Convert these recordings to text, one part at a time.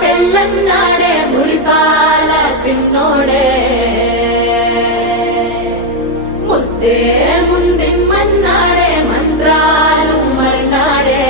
పెళ్ళన్నాడే మురిపాల సిన్నోడే ముద్దే ముందిమ్మన్నాడే మంత్రాలు మర్నాడే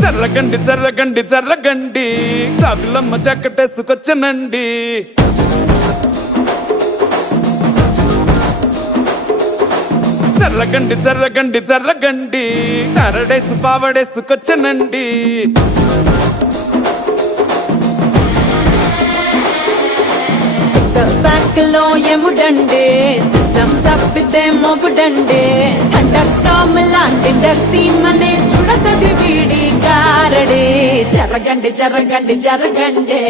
జర్రగండి జర్రగండి జర్రగండి కాకులమ్మ చక్కటేసుకొచ్చనండి జర్రగండి జర్రగండి జర్రగండి కరడేసు పావడేసుకొచ్చనండి బ్యాంక్ లో ఎముడండే సిస్టమ్ తప్పితే మొగుడండే అండర్ స్టామ్ లాంటి సీన్ మనే చూడతది వీడి కారడే జరగండి జరగండి జరగండే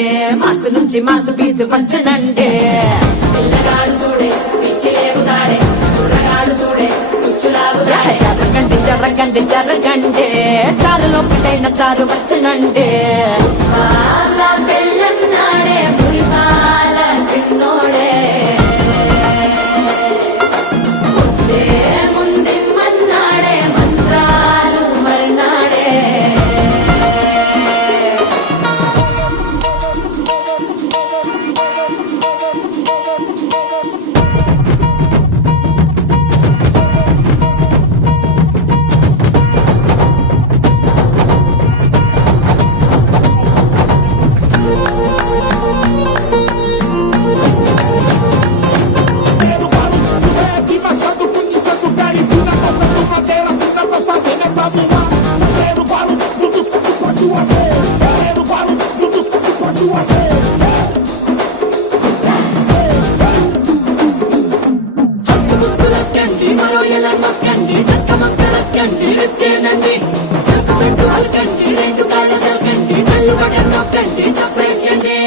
మాసు నుంచి మాసు పీసు వచ్చనండే పిల్లగాడు చూడే పిచ్చి లేగుతాడే కుర్రగాడు చూడే కుచ్చులాగుతాడే జరగండి జరగండి జరగండే స్టారులో పిటైన స్టారు వచ్చనండే పెళ్ళన్నాడే మురిపాల సిన్నోడే ముద్దే ముందిమ్మన్నాడే మంత్రాలు మర్నాడే మరో ఎలా మస్కండి జస్క మస్కరస్కండి రిస్కేనండి సల్కు సట్టు హల్కండి రెండు కాళ్ళ జల్కండి కళ్ళు బటన్ నొక్కండి సర్ప్రైజ్ చండి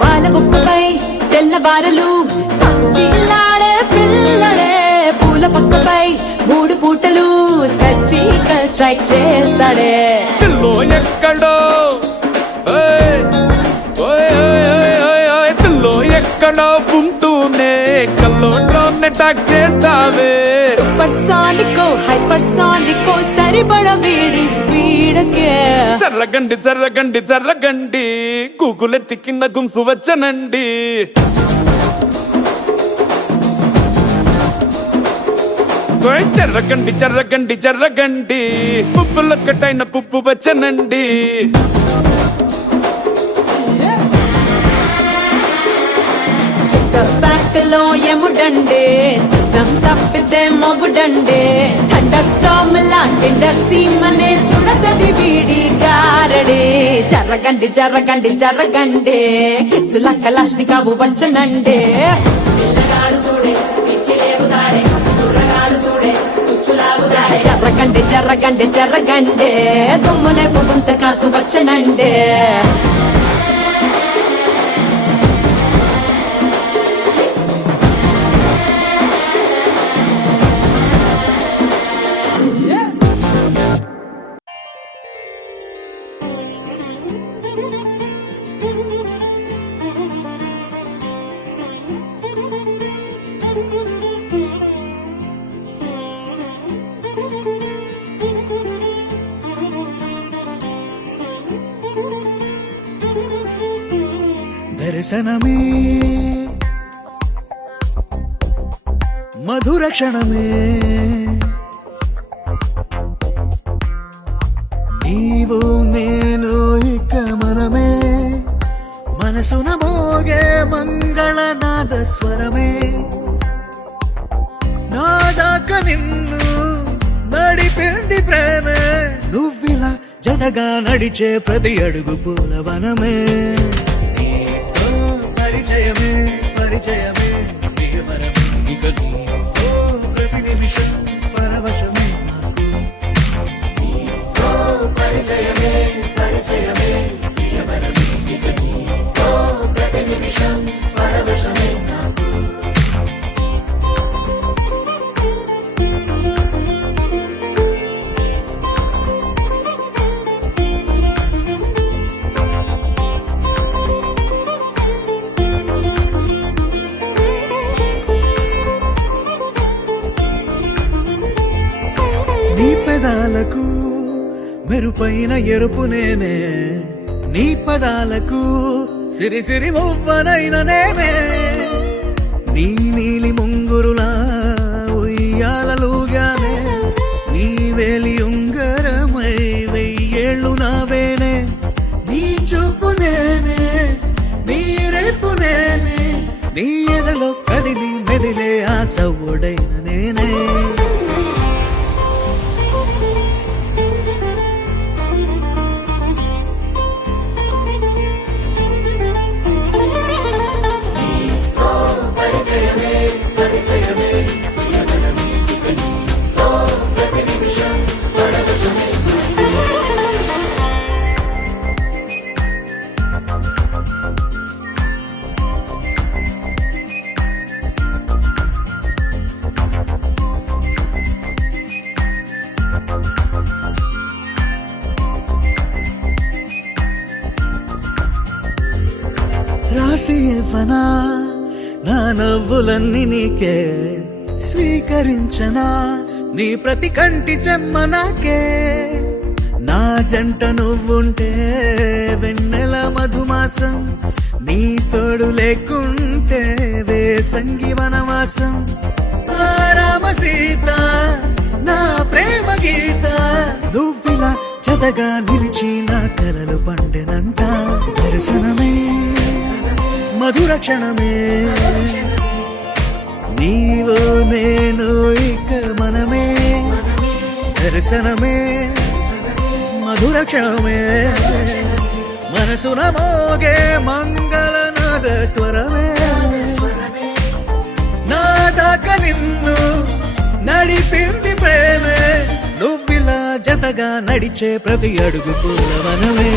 పాల బుక్కపై తెల్ల బారలు చిల్లాడే పిల్లడే పూల పక్కపై మూడు పూటలు సర్జికల్ స్ట్రైక్ చేస్తాడే పిల్లో ఎక్కడో పిల్లో ఎక్కడో ఉంటూనే కల్లోనే టాక్ చేస్తావే సూపర్ సానికో హైపర్ సానికో సరిపడ వీడి స్పీడ్కే జర్రగండి జర్రగండి జర్రగండి గూగులెత్తి కింద గుంసు వచ్చనండి జర్రగండి జర్రగండి జర్రగండి పుప్పులొక్కటైన పుప్పు వచ్చనండి బ్యాంక్ లో ఎముడండే సిస్టమ్ తప్పితే మొగుడండే థండర్ స్టామ్ లాంటి సీన్ మనే చూడతది వీడి కారడే జరగండి జరగండి జరగండి కిస్సుల కలాష్నికావు వచ్చనండే పిల్లగాడు చూడే పిచ్చి లేగుతాడే కుర్రగాడు చూడే కుచ్చులాగుతాడే జరగండి జరగండి జరగండి దుమ్ములేపు గుంత కాసు వచ్చనండే దర్శనమే మధుర క్షణమే నీవు నేను ఇక మనమే మనసున మోగే మంగళనాద స్వరమే నాదాక నిన్ను నడిపింది ప్రేమే నువ్విలా జతగా నడిచే ప్రతి అడుగు పూలవనమే పరిచయమే పరిచయమే ప్రియమరమే ఇక నీతో ప్రతి నిమిషం పరవశమే నాకు పెదాలకు మెరుపైన ఎరుపు నేనే, నీ పదాలకు సిరిసిరి మువ్వనైన నేనే. నీ నీలి ముంగురులా ఉయ్యాలలుగానే, నీ వేలి ఉంగరమై వెయ్యేళ్ళు నావేనే. నీ చూపు నేనే, నీ రేపు నేనే, నీ ఎదలో కదిలి మెదిలే ఆశ ఒడైన నేనే. రాసి ఇవ్వనా నా నవ్వులన్నీ నీకే, స్వీకరించనా నీ ప్రతి కంటి చెమ్మ నాకే. నా జంట నువ్వుంటే వెన్నెల మధుమాసం, నీ తోడు లేకుంటే వేసంగి వనవాసం. నా రామ సీత నా ప్రేమ గీత, నువ్విలా జతగా నిలిచి నా కలలు పండెనంట. దర్శనమే మధుర క్షణమే, నీవో నేను ఇక మనమే. దర్శనమే మధుర క్షణమే, మనసున మోగే మంగళనాద స్వరమే. నా దాకా నిన్ను నడిపింది ప్రేమే, నువ్విలా జతగా నడిచే ప్రతి అడుగు పూలవనమే.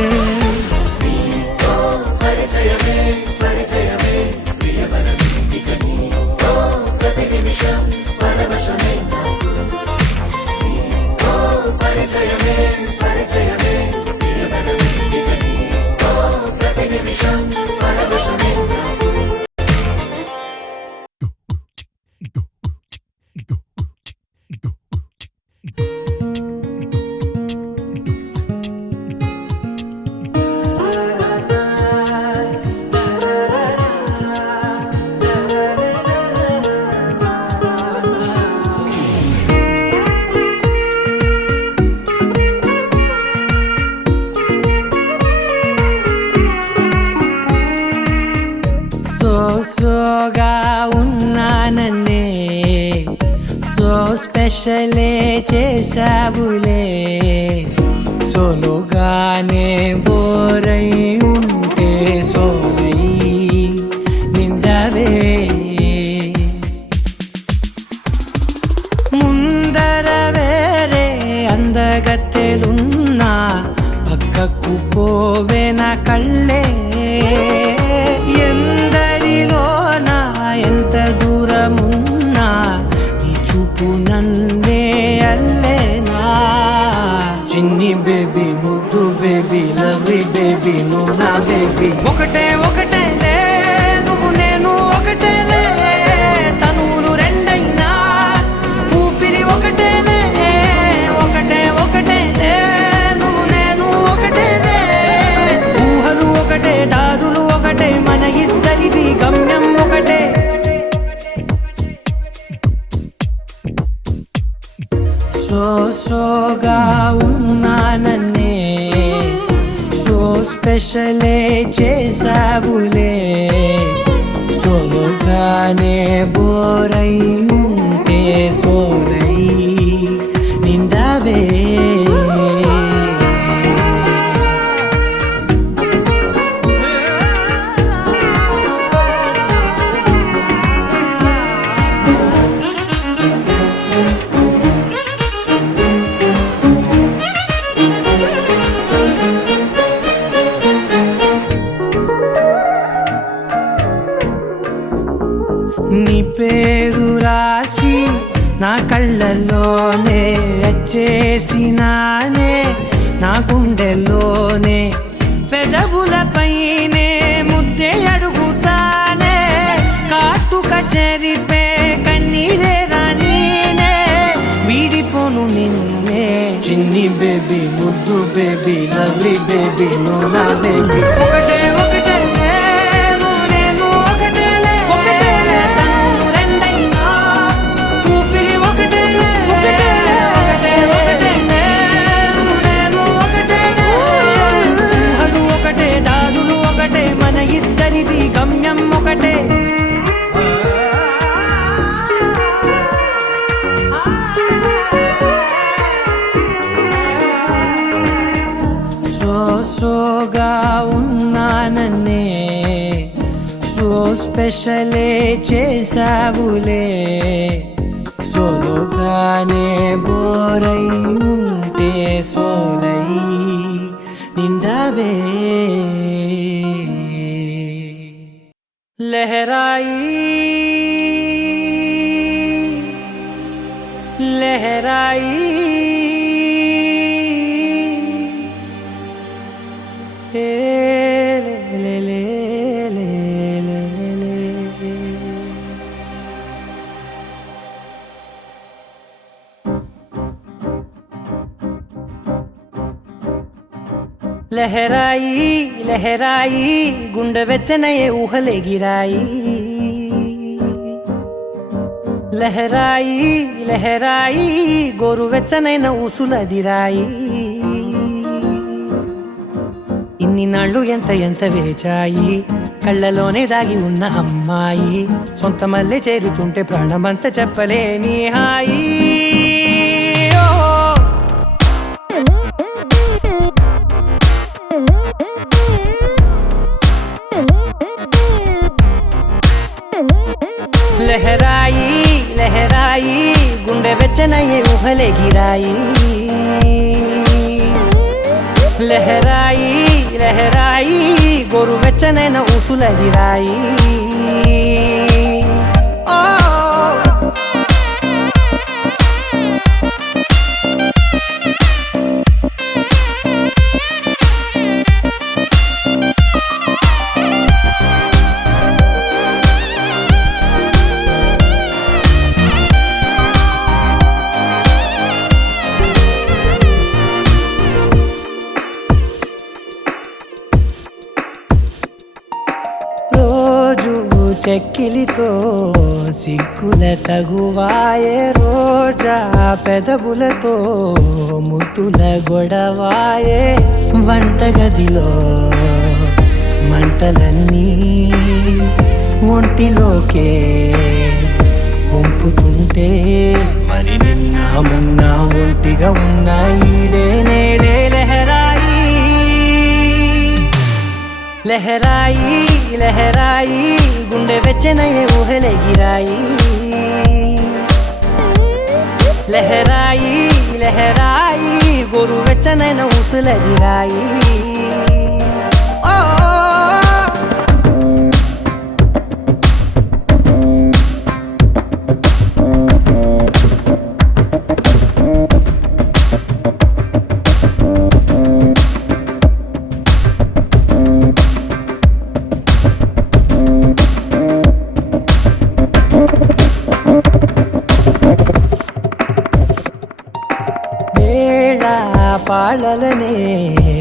సోగా ఉన్నానన్నే, సో స్పెషలే చేసావులే. సోలోగానే బోరై ఉంటే సోలై నిండవే. ముందర వేరే అందగత్తెలున్నా, పక్కకు పోవే నా కళ్ళే. ఎందరిలోనా ఎంత దూరమున్నా, నీ చూపు నన్నే అల్లేనా. చిన్ని బేబీ ముద్దు బేబీ లవ్లీ బేబీ నువ్వు నా బేబీ. ఒకటే ఒకటేలే నువ్వు నేను ఒకటేలే, తనువులు రెండైనా ఊపిరి ఒకటేలే. ఒకటే ఒకటేలే నువ్వు నేను ఒకటేలే, ఊహలు ఒకటే దారులు ఒకటే, మన ఇద్దరిది గమ్యం ఒకటే. సోగా ఉన్నానన్నే, సో స్పెషలే చేసావులే. సోలోగానే బోరై ఉంటే సోలై నిండవే. నీ పేరు రాసి నా కళ్ళల్లోనే వచ్చేసినానే, నా గుండెల్లోనే పెదవులపైనే ముద్దే అడుగుతానే. కాటుక చెరిపే కన్నీరే రానీనే, వీడిపోను నిన్నే చిన్ని బేబీ ముద్దు బేబీ లవ్లీ బేబీ నువ్వు నా బేబీ ఒకటే ఒకటే నేను ఒకటేలే ఒకటేలే తను రెండైనా ఊపిరి ఒకటేలే ఒకటేలే ఒకటే ఒకటే నేను ఒకటేలే ఊహలు ఒకటే దారులు ఒకటే మన ఇద్దరిది గమ్యం ఒకటే సోగా ఉన్నానన్నే సో స్పెషలే చేసావులే సోలోగానే బోరై ఉంటే సోలై నిండావే లహరాయి లహరాయి లహరాయి లహరాయి గుండె వెచ్చనయే ఊహలే గిరాయి లహరాయి లహరాయి గోరు వెచ్చనైన ఊసులదిరాయి ఇన్ని నాళ్ళు ఎంత ఎంత వేచాయి కళ్ళలోనే దాగి ఉన్న అమ్మాయి సొంత మల్లె చేరుతుంటే ప్రాణమంతా చెప్పలేని హాయి లహరాయి లహరాయి గుండె వెచ్చనయ్యే ఊహలే గిరాయి లహరాయి లహరాయి గోరు వెచ్చనైన ఊసులదిరాయి చెక్కిలితో సిగ్గుల తగువాయే రోజా పెదవులతో ముద్దుల గొడవాయే వంటగదిలో మంటలన్నీ ఒంటిలోకే వంపుతుంటే మరి నిన్న మొన్న ఒంటిగా ఉన్న ఈడే నేడే లహరాయి లహరాయి లహరాయి గుండె వెచ్చనయ్యే ఊహలే గిరాయి లహరాయి లహరాయి గోరు వెచ్చనైన ఊసులదిరాయి పాలలనే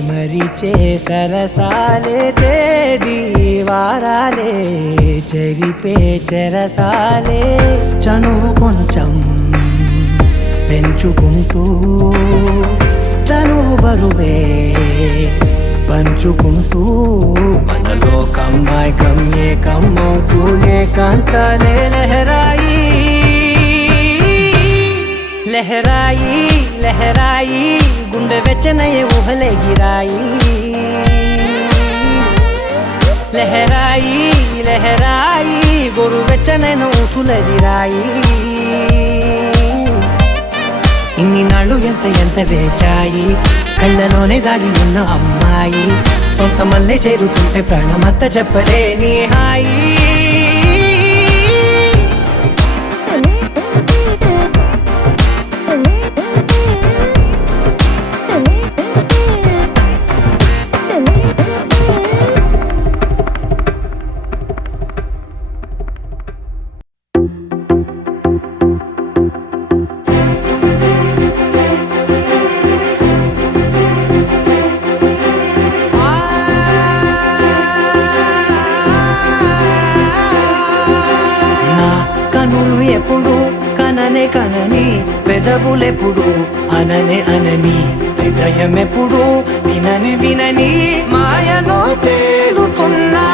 మరిచే సరసాలే తేదీ వారాలే చెరిపే చెరసాలే చనువు కొంచెం పెంచుకుంటూ తనువు బరువే పంచుకుంటూ మనలో కమ్మాయికం ఏకమవుతూ ఏకాంతాలే లహరాయి లహరాయి లహరాయి గుండె వెచ్చనయ్యే ఊహలే గిరాయి లహరాయి లహరాయి గోరు వెచ్చనైన ఊసులదిరాయి ఇన్ని నాళ్ళు ఎంత ఎంత వేచాయి కళ్ళలోనే దాగి ఉన్న అమ్మాయి సొంత మల్లె చేరుతుంటే ప్రాణమంతా చెప్పలేని హాయి కనని పెదవులెప్పుడు అననే అనని హృదయం ఎప్పుడు వినని వినని మాయలో తేలుతున్నా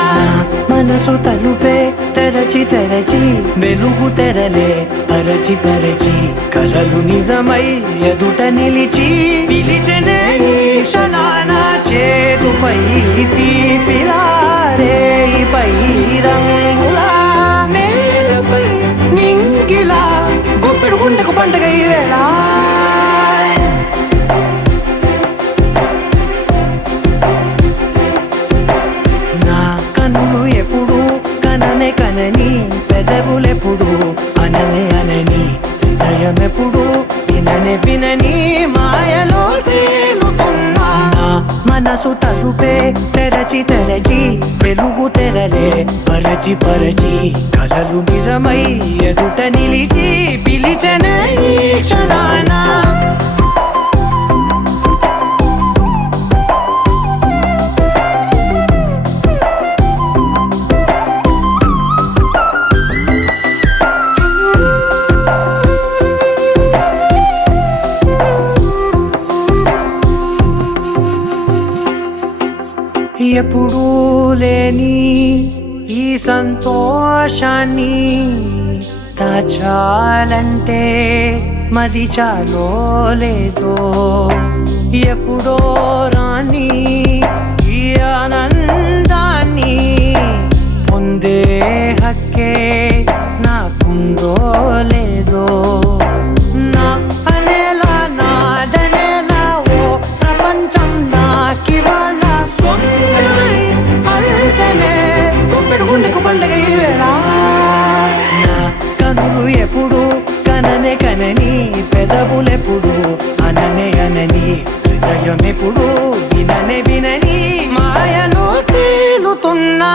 మనసు తలుపే తెరచి తెరచి వెలుగు తెరలే పరచి పరచి కలలు నిజమై ఎదుట నిలిచి పిలిచెనే ఈ క్షణాన చేతుపై తీపిలారేపై రంగులా నేలపై నింగిలా గుప్పెడు గుండెకు పండుగ ఈ వేళ నా కన్నులు ఎప్పుడు కననే కనని పెదవులెప్పుడు అననే అనని హృదయం ఎప్పుడు విననే వినని మాయలో తేలుతున్నా నా మనసు తలుపే తెరచి తెరచి వెలుగు తెరలే పరచి పరచి కలలు నిజమై ఎదుట నిలిచి పిలిచెనే ఈ క్షణాన ఎప్పుడూ లేని ఈ సంతోషాన్ని దాచాలంటే మది చాలో లేదో ఎప్పుడో రాని ఈ ఆనందాన్ని పొందే హక్కే నాకుందో లేదో నా అనేలా నాదనేలా ఓ ప్రపంచం నాకివాళ గుండెకు పండుగ ఈ వేళ నా కనులు ఎప్పుడు కననే కనని పెదవులెప్పుడు అననే అనని హృదయం ఎప్పుడు విననే వినని మాయలో తేలుతున్నా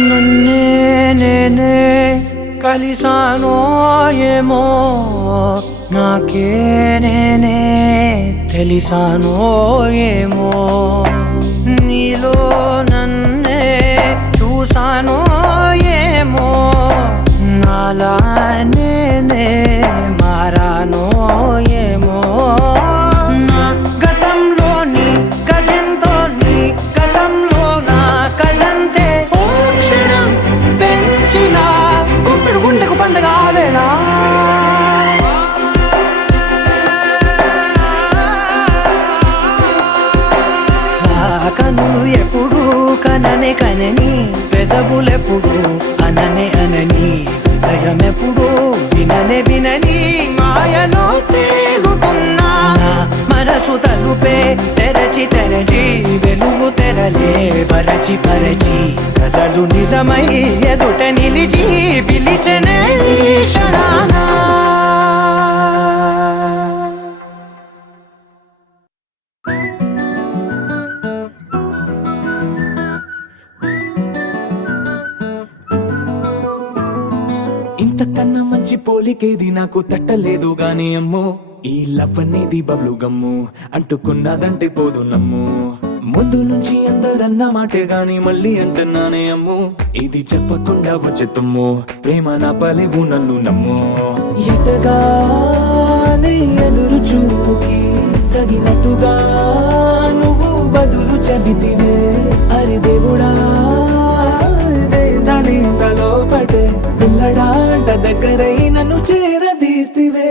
నన్నే నేనే కలిసానో ఏమో నాకే నేనే తెలిసానో ఏమో నీలో నన్నే చూసానో ఏమో నాలా నేనే మారానో ఏమో నా గతంలోని కథంతో నీ గతంలో నా కథంతే పెంచిన గుప్పెడు గుండెకు పండుగ వేళ కన్నులు ఎప్పుడు కననే కనని పెదవులెప్పుడు అననే అనని హృదయం ఎప్పుడు విననే వినని మాయలో తేలుతున్నా మనసు తలుపే తెరచి తెరచి వెలుగు తెరలే పరచి పరచి కలలు నిజమై ఎదుట నిలిచి పిలిచెనే ఈ క్షణాన ఇంతకన్నా మంచి పోలికేది నాకు తట్టలేదు గాని అమ్మో ఈ లవ్ అనేది బబ్లు గమ్ము అంటుకున్నదంటే పోదు నమ్ము ముందు నుంచి అందరన్న మాటే గాని మళ్ళీ అంటున్నానే అమ్ము ఇది చెప్పకుండా వచ్చే తుమ్ము ప్రేమ నా పలేవు నన్ను నమ్ము ఎటగానే ఎదురు చూపుకి తగినట్టుగా నువ్వు బదులు చెబితివే అరే దేవుడా దాని తలో పటే పిల్లడాంట దగ్గరై నన్ను చేరదీస్తివే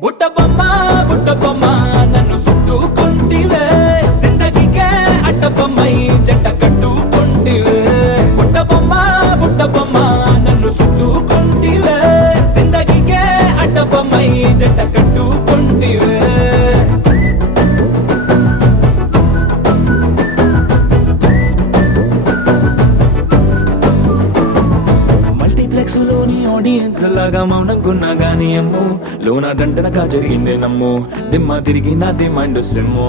బుట్ట బొమ్మ నన్ను చుట్టుకుంటివే జిందగీకే అట్ట బొమ్మై జంట కట్టుకుంటివే బుట్ట బొమ్మ నన్ను చుట్టుకుంటివే జిందగీకే అట్ట బొమ్మై జంట కట్టుకుంటివే గాని అమ్ము లోన దండనగా జరిగిందే నమ్ము దిమ్మ తిరిగి నాది మైండ్ సిమ్ము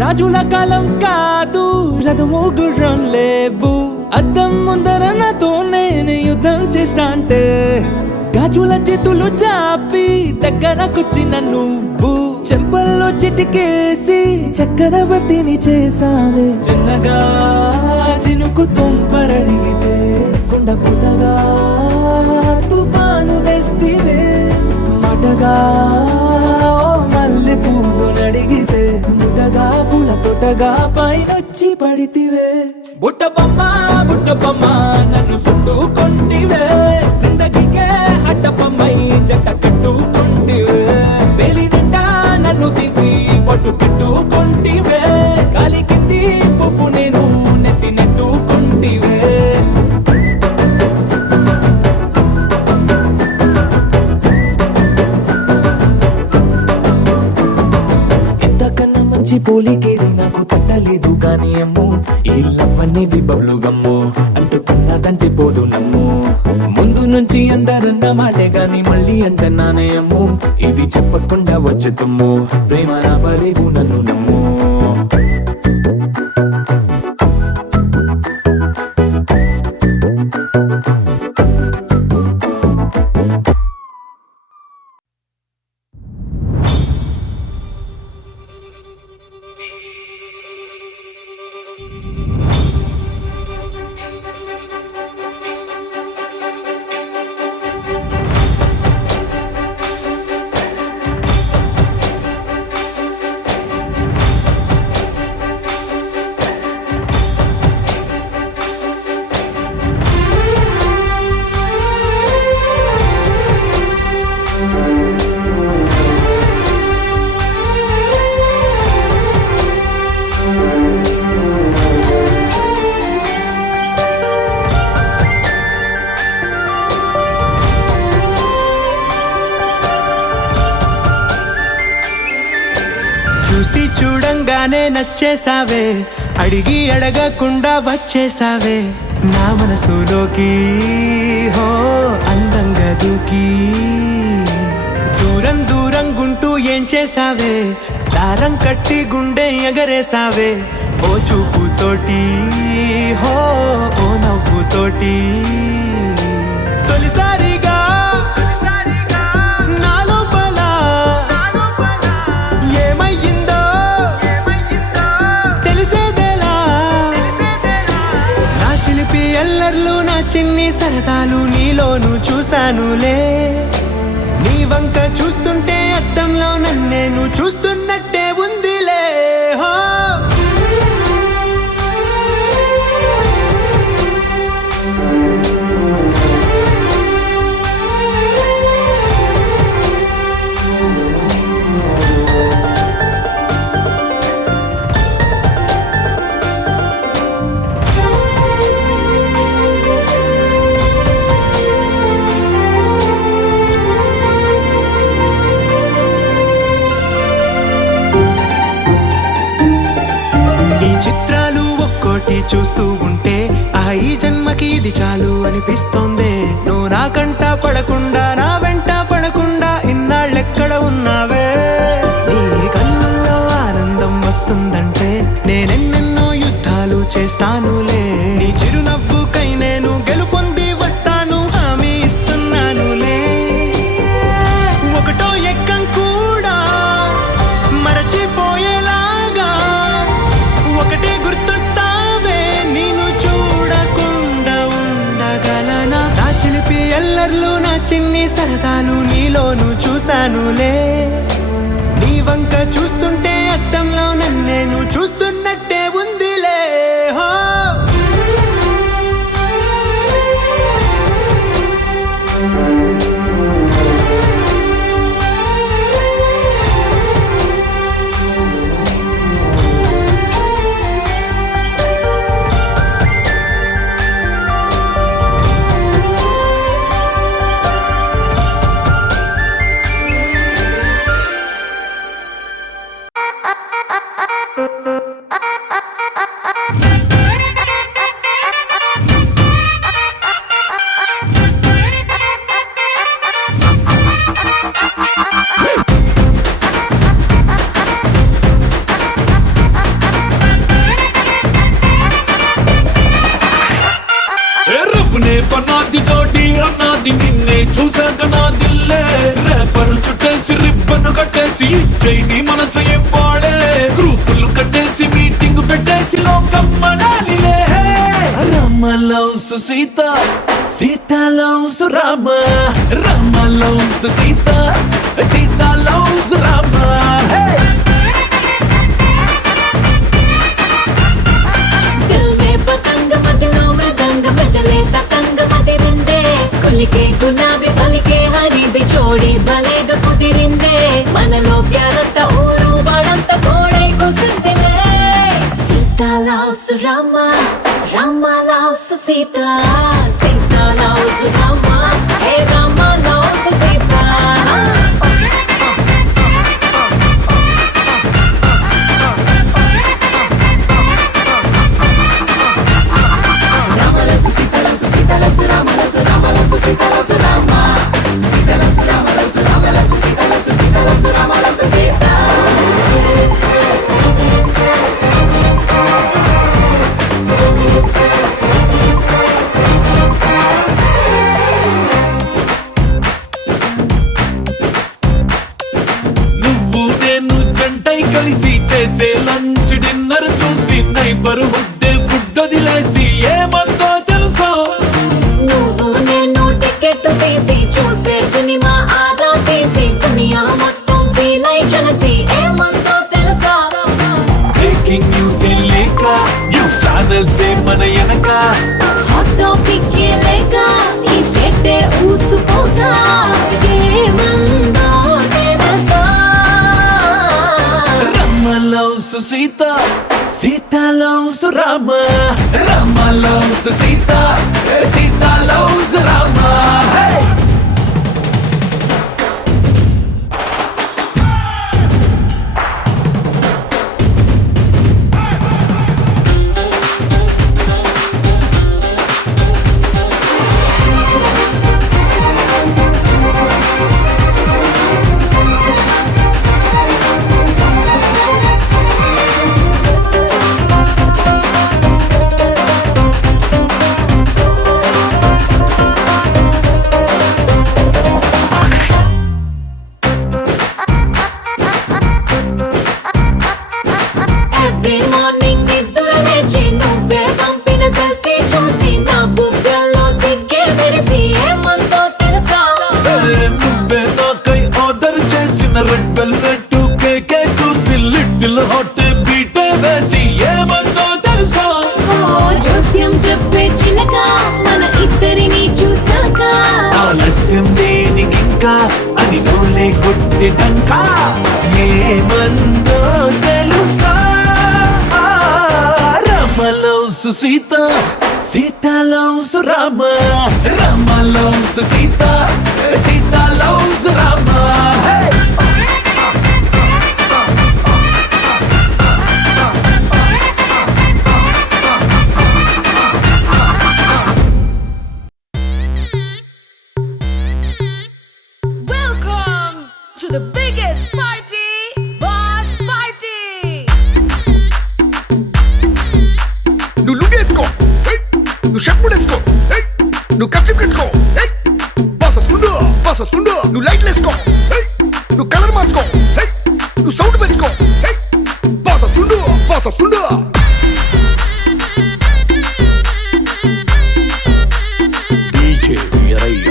రాజుల కాలం కాదు రథము గుర్రం లేవు అద్దం ముందర నాతో నేను యుద్ధం చేస్తా అంటే గాజుల చేతులు చాపి దగ్గరకొచ్చిన నువ్వు చెంపల్లో చిటికేసి చక్రవర్తిని చేసావే చిన్నగా చినుకు తుంపరడిగితే కుండ పుటగా తుఫాను తెస్తివే మాటగా మల్లె పువ్వు నడిగితే ముదగా పుల తొటగా పైనొచ్చి పడితివే బుట్టబొమ్మ నన్ను చుట్టుకొంటివే జిందగీకే అడ్డపమ్మై జంట కట్టుకొంటివే వేలి నిండా నన్ను తీసి పట్టు పెట్టుకొంటివే కాలి కింది పువ్వు నేను నెత్తి నెట్టుకొంటివే మంచి పోలికేది నాకు తట్టలేదు కానీ అమ్ము ఈ లవ్ అనేది బబ్లు గమ్ము అంటుకున్నదంటే పోదు నమ్ము ముందు నుంచి అందరన్న మాటే గాని మళ్ళీ అంటున్నానే అమ్ము ఇది చెప్పకుండా వచ్చే తుమ్ము ప్రేమ నా పరేవు నన్ను నమ్ము చూసి చూడంగానే నచ్చేసావే అడిగి అడగకుండా వచ్చేసావే నా మనసులోకి హో అందంగా దూకి దూరం దూరం గుంటూ ఏం చేసావే దారం కట్టి గుండె ఎగరేసావే ఓ చూపుతోటి హో ఓ నవ్వుతోటి తొలిసారిగా ఎల్లర్లు నా చిన్ని సరదాలు నీలోను చూశానులే నీ వంక చూస్తుంటే అద్దంలో నన్నేను చూస్తున్నట్టే ఉందిలే హో చూస్తూ ఉంటే ఈ జన్మకి ఇది చాలు అనిపిస్తోంది నువ్వు నా కంట పడకుండా నా వెంట పడకుండా ఇన్నాళ్ళెక్కడ ఉన్నావే నీ కళ్ళల్లో ఆనందం వస్తుందంటే నేనెన్నెన్నో యుద్ధాలు చేస్తానులే నీ చిరునవ్వుకై నేను గెలుపొంది వస్తాను హామీ ఇస్తున్నానులే ఒకటో ఎక్కం కూడా మరచిపోయేలాగా ఒకటే గుర్తొస్తావే నేను చూడకుండా ఉండగలనా నా చిలిపి ఎల్లర్లు నా చిన్ని సరదాలు నీలోను చూశానులే నీ వంక చూస్తుంటే అద్దంలో నన్నేను చూస్తున్నట్టే ఉందిలే హో జోడి అన్నది నిన్నే చూసాక నా దిల్లే రేపరు చుట్టేసి రిబ్బను కట్టేసి చైని మనసు ఇవ్వాడే గ్రూపులు కట్టేసి మీటింగ్ పెట్టేసి లోకం మనాలిలే Rama loves Sita Sita loves Rama Rama loves Sita Sita loves Rama दिल में पतंग मदिलो मृदंग बदले ततंग मदिरिंदे कुलिके गुलाबी बलिके हरी बिछोड़ी बलेग कुदिरिंदे मनलो प्यारंत ऊरू बड़ंत कोड़े कुसिंदिले Sita loves Rama Rama loves Sita Sita loves Rama hey Rama loves Sita నువ్వు నేను జంటై కలిసి చేసే లంచ్ డిన్నర్ చూసి నైబర్ హుడ్డే ఫుడ్ వదిలేసి ఏమందో తెలుసా నువ్వు నేను టికెట్ తీసి చూసే సినిమా ఆదా తీసి దునియా మొత్తం ఫీల్ అయి చలసి ఏమందో తెలుసా బ్రేకింగ్ న్యూస్ లేక న్యూస్ ఛానల్స్ మన వెనక హాట్ టాపిక్ లేక ఈ స్టేట్ ఊసిపోతా ఏమందో తెలుసా Rama loves Sita Sita loves Rama Rama loves Sita Sita loves Rama every morning నిద్ర లేచి నువ్వే పంపిన సెల్ఫీ చూసి నా బుగ్గల్లో సిగ్గే మెరిసి ఏమందో తెలుసా నువ్వే నాకై ఆర్డర్ చేసిన రెడ్ వెల్వెట్ కేకే చూసి లిటిల్ హాట్ బీటే వేసి ఏమందో తెలుసా ఓ జోస్యం చెప్పే చిలక మన ఇద్దరిని చూసాక ఆలస్యం దేనికింకా అని నోలే కొట్టిటంక ఏమందో తెలుసా Rama loves Sita Sita loves Rama Rama loves Sita Sita loves Rama Welcome to the biggest party, Boss Party! నువ్వు లుంగి ఎత్తుకో ఏయ్ నువ్వు షర్ట్ కూడా వేసుకో ఏయ్ నువ్వు కచ్చి కట్టుకో ఏయ్ బాస్ వస్తుండు నువ్వు లైట్లు వేసుకో ఏయ్ నువ్వు కలర్ మార్చుకో ఏయ్ నువ్వు సౌండ్ పెంచుకో ఏయ్ బాస్ వస్తుండు డీజే వీరయ్య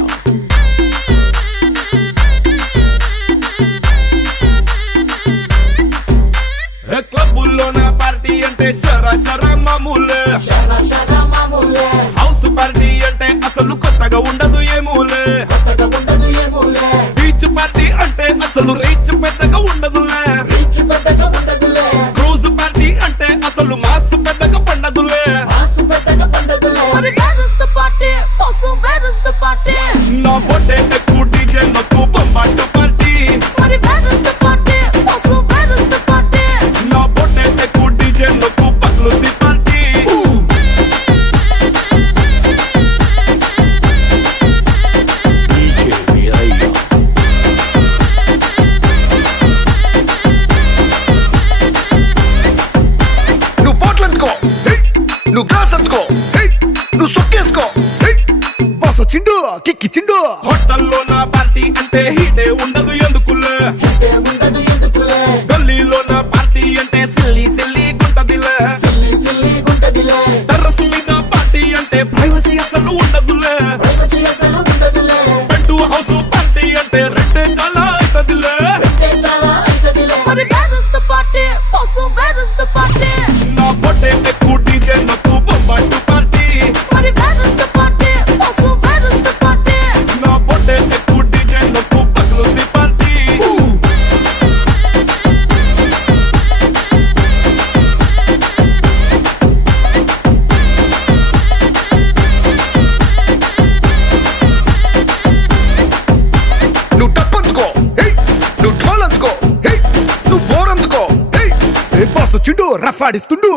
క్లబ్బుల్లో నా పార్టీ అంటే షరా షరా మామూలే హౌస్ పార్టీ అంటే అసలు కొత్తగా ఉండదు ఏమూలే బీచ్ పార్టీ అంటే అసలు రీచ్ పెద్దగా ఉండదులే క్రూజ్ పార్టీ అంటే అసలు మాస్ పెద్దగా పండదులే But where is the party? Also, where is the party? నా బొట్టే ఎక్కువ డీజే నాకు బొంబాట party But where is the party? Also, where is the party? నా బొట్టే ఎక్కువ డీజే నాకు పక్లుది పార్టీ డీజే వీరయ్య వచ్చిండు కిక్కిచ్చిండు. హోటల్లో నా పార్టీ అంటే హీటే ఉండదు ఎందుకులే, గల్లీలో నా పార్టీ అంటే సిల్లి సిల్లి గుంటదిలే, టెర్రస్ మీద పార్టీ అంటే ప్రైవసీ అసలు ఉండదులే, బెడ్ హౌస్ పార్టీ అంటే రెండే చాలా అవుతదిలే. మరి where is the party? Also, where is the party? నా పొట్టే ఎక్కువ డీజే నాకు బొమ్మాటు పార్టీ, మరి where is the party? Also, where is the party? నా పొట్టే ఎక్కువ డీజే నాకు పగలుంది పార్టీ. నువ్వు టప్పందుకో హే, నువ్వు ఢోల్ అందుకో హే, నువ్వు బోర్ అందుకో హే. ఏ బాస్ వచ్చిండు రఫాడిస్తుండు.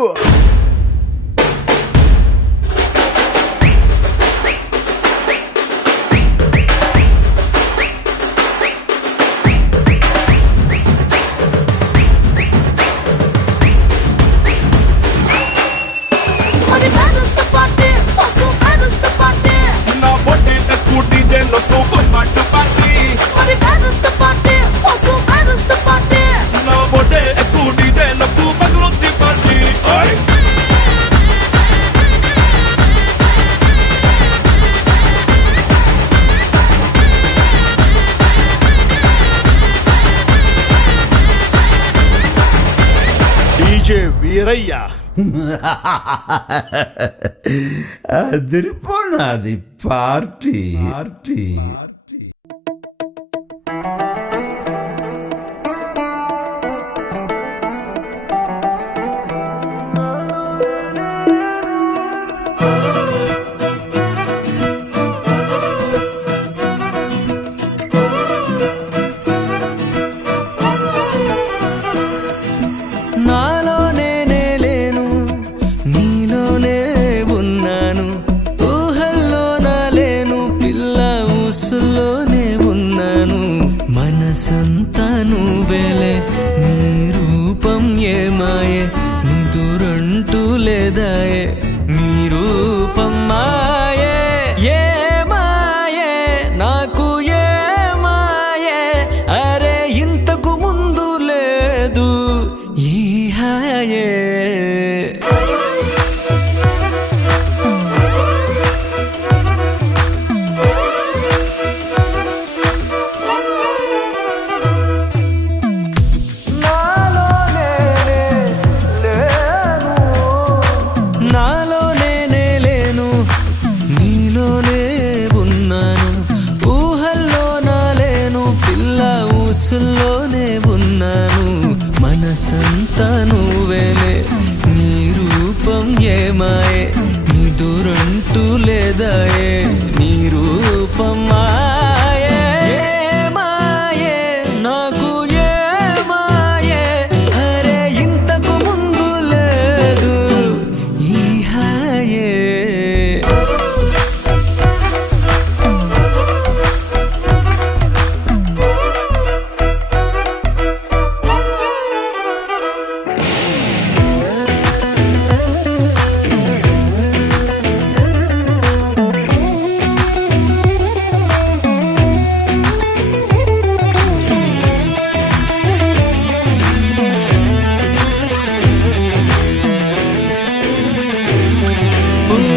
మరి where is the party? Also, where is the party? నా పొట్టే ఎక్కువ డీజే నాకు బొమ్మాటు పార్టీ, మరి where is the party? Also, where is the party? నా పొట్టే ఎక్కువ డీజే నాకు పగలుంది పార్టీ. ఓయ్ డీజే వీరయ్య అదిరిపోనాది పార్టీ. నాలో నేనే లేను, నీలోనే ఉన్నాను, ఊహల్లో నా లేను, పిల్ల ఊసుల్లోనే ఉన్నాను, మనసంతా నువ్వేలే, నీ రూపం ఏమాయే, నీ దురంటూ లేదాయే, నీ రూపం మాయే, ఏమాయే నాకు ఏమాయే, అరే ఇంతకు ముందు లేదు ఈ హాయే. నాలో నేనే లేను, నీలోనే ఉన్నాను, ఊహల్లో నా లేను, పిల్ల ఊసుల్లోనే ఉన్నాను, మనసంతా నువ్వేలే, నీ రూపం ఏమాయే, నీ దురంటూ లేదాయే, నీ రూపం మాయే, ఏమాయే నాకు ఏమాయే, అరే ఇంతకు ముందు లేదు ఈ హాయే.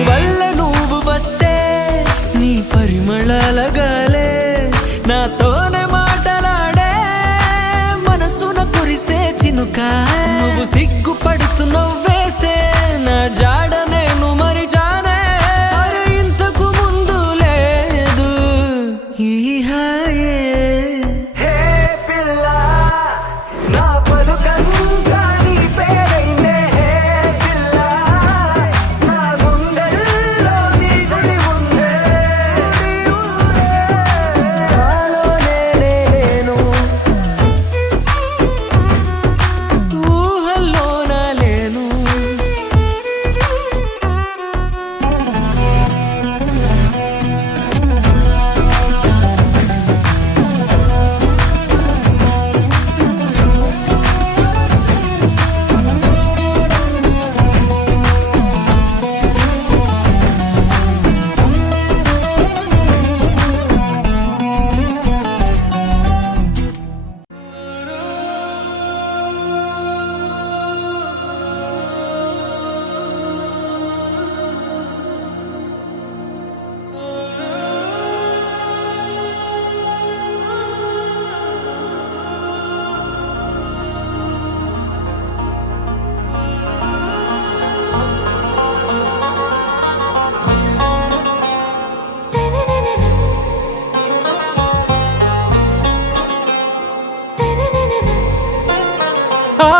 వల్ల నువ్వు వస్తే నీ పరిమళాల గాలే నాతోనే మాటలాడే, మనసున కురిసే చినుక, నువ్వు సిగ్గుపడుతూ నవ్వేస్తే నా జాడ నేను మరి జానే, అరే ఇంతకు ముందు లేదు ఈ హాయే. హే పిల్ల నా పలుకంతా నీ పేరైందే, హే పిల్ల నా గుండెల్లో నీ గుడి ఉందే, నాలో నేనే లేను, ఊహల్లో నా లేను,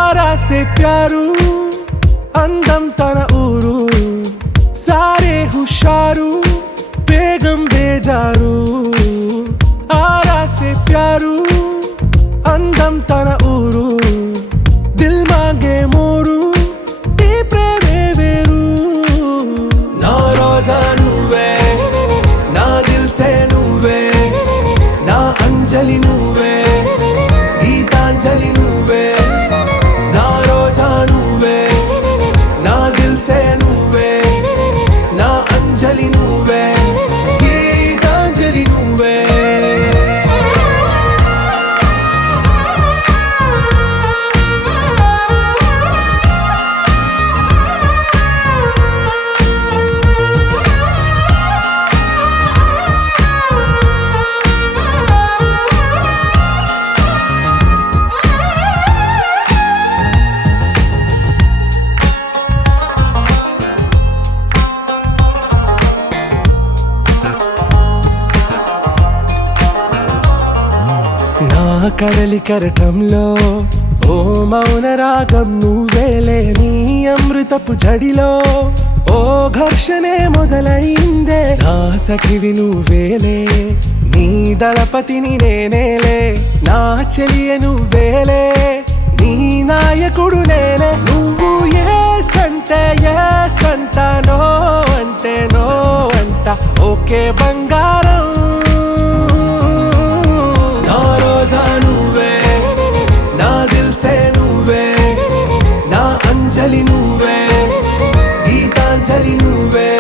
ఆరా సే ప్యారు అందం తన ఊరు సారే హుషారు బేగం బేజారు ఆరా సే ప్యారు అందం తన ఊరు దిల్ మాంగే మోరు ఈ ప్రేమే వేరు నా రోజా నువ్వే నా దిల్ సే నువ్వే నా అంజలి నువ్వే గీతాంజలి నువ్వే నా రోజా నువ్వే నా దిల్ సే నువ్వే నా అంజలి నువ్వే గీతాంజలి నువ్వే నా కడలి కరటంలో ఓ మౌన రాగం నువ్వేలే నీ అమృతపు జడిలో ఓ ఘర్షణే మొదలైందే నా సఖివి నువ్వేలే నీ దళపతిని నేనేలే నా చెలియ నువ్వేలే నీ నాయకుడు నేనే నువ్వు ఏ సంట నో అంటే నో అంట ఓకే బంగారం నా రోజా నువ్వే నా దిల్ సే నువ్వే నా అంజలి నువ్వే గీతాంజలి నువ్వే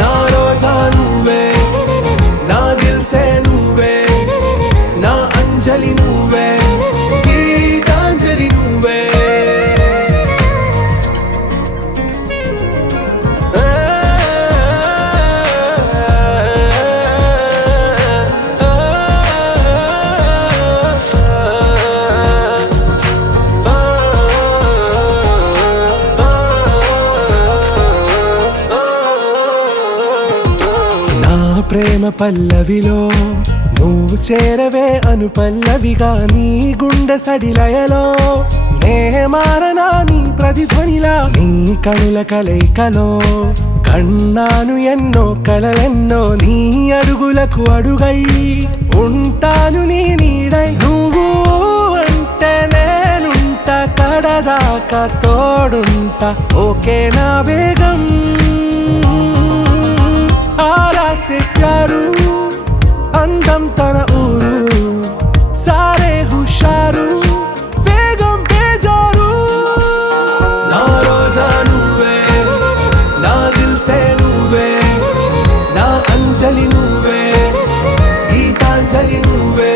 నా రోజా నువ్వే నా దిల్ సే నువ్వే నా అంజలి నువ్వే గీతాంజలి నువ్వే ప్రేమ పల్లవిలో నువ్వు చేరవే అను పల్లవిగా నీ గుండె సడిలయలో నే మారనా నీ ప్రతిధ్వనిలా నీ కనుల కలయికలో కన్నాను ఎన్నో కలలెన్నో నీ అడుగులకు అడుగై ఉంటాను నీ నీడై నువ్వు అంటే నేనుంట కడదాకా తోడుంటా ఓకే నా బేగం ఆరా సే ప్యారు అందం తన ఊరు సారే హుషారు బేగం బేజారు నా రోజా నువ్వే నా దిల్ సే నువ్వే నా అంజలి నువ్వే గీతాంజలి నువ్వే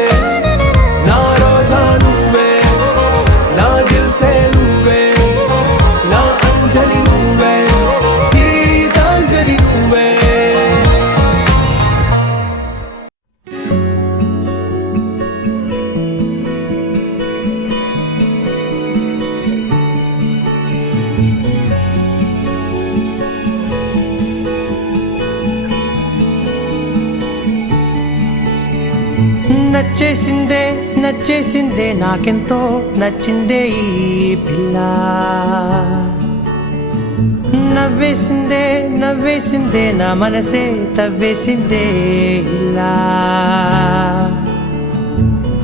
నా రోజా నువ్వే నా దిల్ సే నువ్వే నా అంజలి నువ్వే గీతాంజలి నువ్వే నచ్చేసిందే నచ్చేసిందే నాకెంతో నచ్చిందే ఈ పిల్ల నవ్వేసిందే నవ్వేసిందే నా మనసే తవ్వేసిందే ఇలా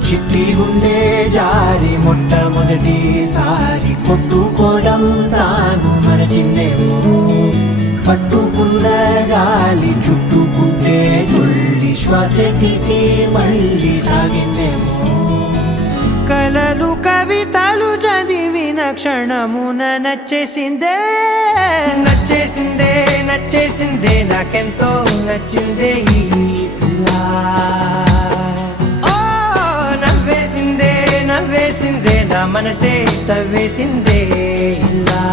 చిట్టి గుండె జారి మొట్టమొదటిసారి కొట్టుకోవడం తాను మరచిందేమో పట్టుకున్న గాలి చుట్టుకుంటే తుళ్ళి శ్వాస తీసి మళ్ళీ సాగిందేమో కలలు కవితలు చదివిన క్షణమున నచ్చేసిందే నచ్చేసిందే నచ్చేసిందే నాకెంతో నచ్చిందే ఈ పిల్ల నవ్వేసిందే నవ్వేసిందే నా మనసే తవ్వేసిందే ఇలా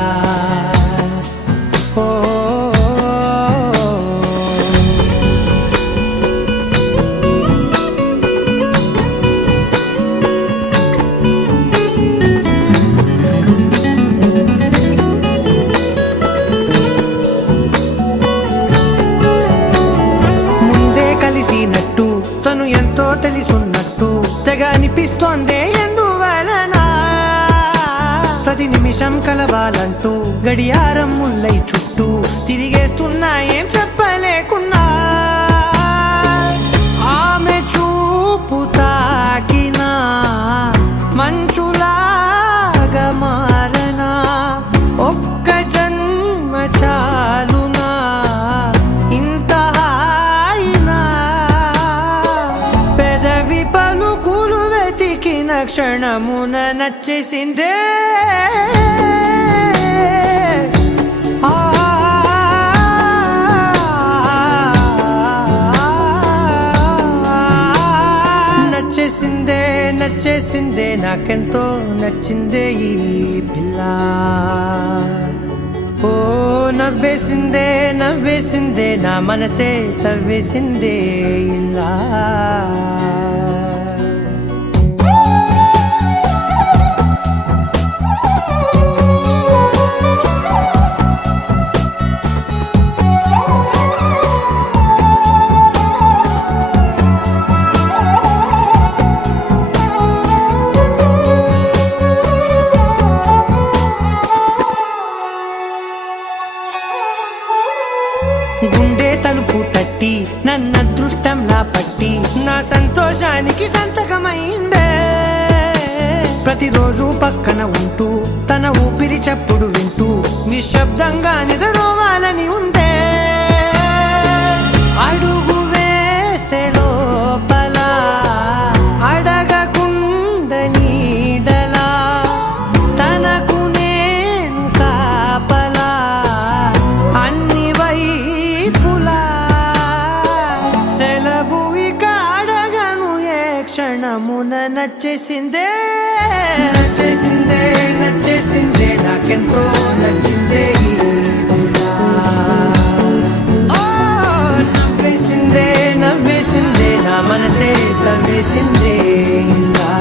తను ఎంతో తెలుసున్నట్టు తెగ అనిపిస్తోందే ఎందువలన నిమిషం కలవాలంటూ గడియారం ముల్లై చుట్టూ తిరిగేస్తున్నా ఏం చెప్పలేకున్నా ఆమె చూపు తాకినా మంచులాగా మారనా ఒక్క జన్మ చాలునా ఇంత హాయినా పెదవి పలుకులు వెతికిన క్షణమున నచ్చేసిందే నచ్చేసిందే నచ్చేసిందే నాకెంతో నచ్చిందే ఈ పిల్ల ఓ నవ్వేసిందే నవ్వేసిందే నా మనసే తవ్వేసిందే ఇలా గుండె తలుపు తట్టి నన్న అదృష్టంలా పట్టి నా సంతోషానికి సంతకమైందే ప్రతిరోజు పక్కన ఉంటూ తన ఊపిరి చప్పుడు వింటూ నిశ్శబ్దంగా నిద్రోవాలని ఉందే అడుగు వేసే లోపల అడగకుండా నీడలా తనకు నేను కాపలా అన్ని వైపులా సెలవు ఇక అడగను ఏ క్షణమున నచ్చేసిందే నచ్చేసిందే నచ్చేసిందే నాకెంతో నచ్చిందే ఈ పిల్ల. ఓ నవ్వేసిందే నవ్వేసిందే నా మనసే తవ్వేసిందే ఇలా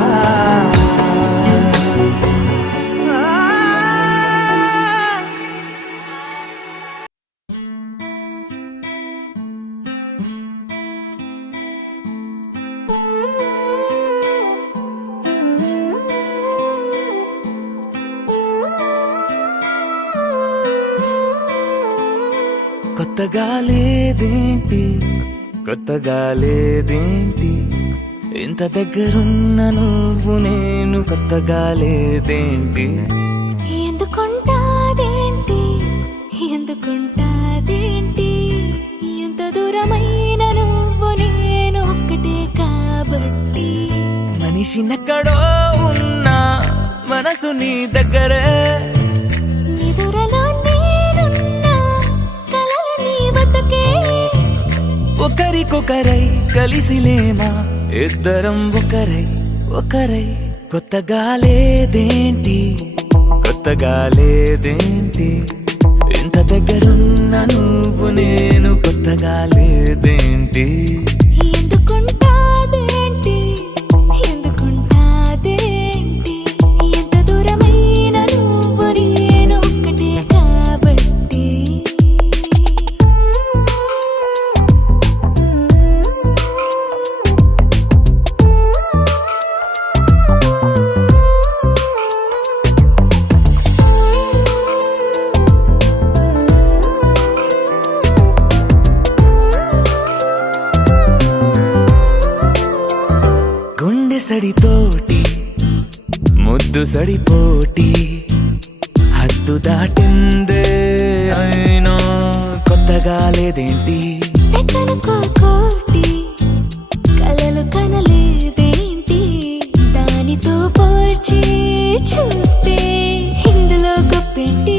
కొత్తగా లేదేంటి కొత్తగా లేదేంటి ఇంత దగ్గరున్న నువ్వు నేను కొత్తగా లేదేంటి ఎందుకుంటాదేంటి ఎందుకుంటాదేంటి ఎంత దూరమైన నువ్వు నేను ఒక్కటే కాబట్టి మనిషినెక్కడో ఉన్నా మనసు నీ దగ్గరే నిదురలో నేనున్నా కలలు నీ బతుకే ఒకరికొకరై కలిసిలేమా ఇద్దరం ఒకరై ఒకరై కొత్తగా లేదేంటి కొత్తగా లేదేంటి ఇంత దగ్గరున్న నువ్వు నేను కొత్తగా లేదేంటి ఎందుకుంటాదేంటి ఎందుకుంటాదేంటి ఎంత దూరమైన నువ్వు నేను ఒక్కటే కాబట్టి గుండె సడితోటి ముద్దు సడిపోటి హద్దు దాటిందే అయినా కొత్తగా లేదేంటి సెకనుకో కోటి కలలు కనలేదేంటి దానితో పోల్చి చూస్తే ఇందులో గొప్పేంటి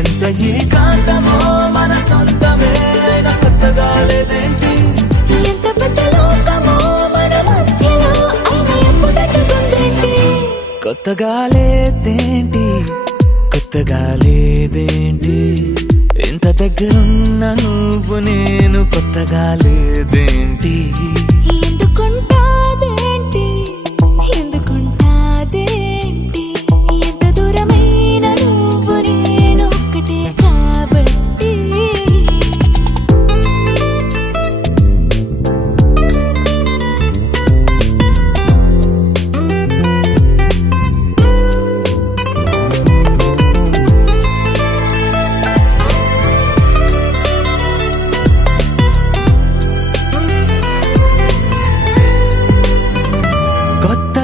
ఎంత ఏకాంతమో మన సొంతమే అయినా కొత్తగా లేదేంటి ఎంత పెద్ద లోకమో మన మధ్యలో అయినా ఎప్పుడట్టుకుందేంటి కొత్తగా లేదేంటి కొత్తగా లేదేంటి ఇంత దగ్గరున్న నువ్వు నేను కొత్తగా లేదేంటి ఎందుకుంటాదేంటి ఎందుకుంటాదేంటి ఎంత దూరమైన నువ్వు నేను ఒక్కటే కాబట్టి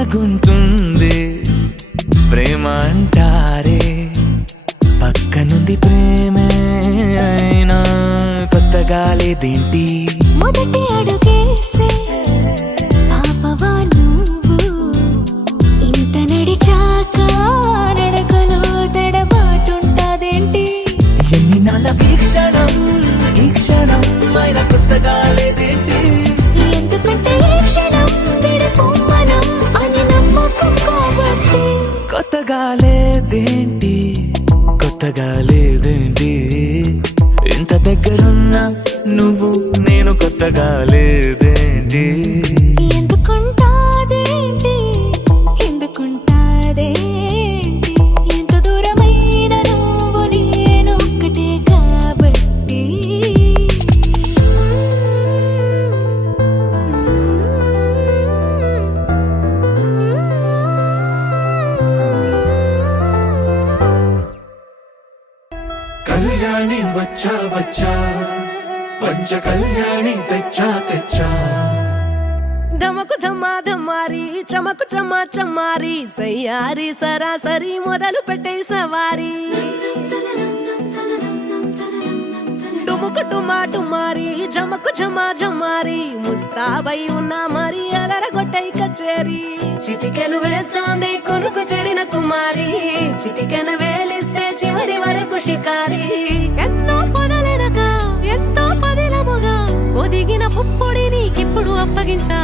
ఎలాగుంటుంది ప్రేమ అంటారే, పక్కనుంది ప్రేమే అయినా కొత్తగా లేదేంటి. మొదటి అడుగేసే పాపవా నువ్వు, ఇంత నడిచాక నడకలో తడబాటుంటాదేంటి. ఎన్ని నాళ్ళ వీక్షణం ఈ క్షణం అయినా కొత్తగా లేదేంటి. ఎందుకంటే ఈ క్షణం విడిపోమనం అని నమ్మకం కాబట్టి. కొత్తగా లేదేంటి, కొత్తగా లేదేంటి, ఇంత దగ్గరున్నా నువ్వు నేను కొత్తగా లేదేంటి. ఎందుకుంటాదేంటి, ఎందుకుంటాదేంటి, ఎంత దూరమైన నువ్వు నేను ఒక్కటే కాబట్టి. కళ్యాణి వచ్చా వచ్చా, పంచ కళ్యాణి తెచ్చా తెచ్చా. ధమకు ధమా ధమారి చమకు చమా చమారి, సయ్యారి సరాసరి మొదలు పెట్టే సవారి. డుముకు టుమా టుమారి జమకు ఝమా ఝమారి, ముస్తాబై ఉన్నా మరి అలరగొట్టై కచేరి. చిటికెను వేస్తోంది కొనుకు చెడిన కుమారి, చిటికెన వేలిస్తే చివరి వరకు షికారి. ఎన్నో పొదలెనక ఎంతో పదిలముగా ఒదిగిన పుప్పొడి నీకిప్పుడు అప్పగించా.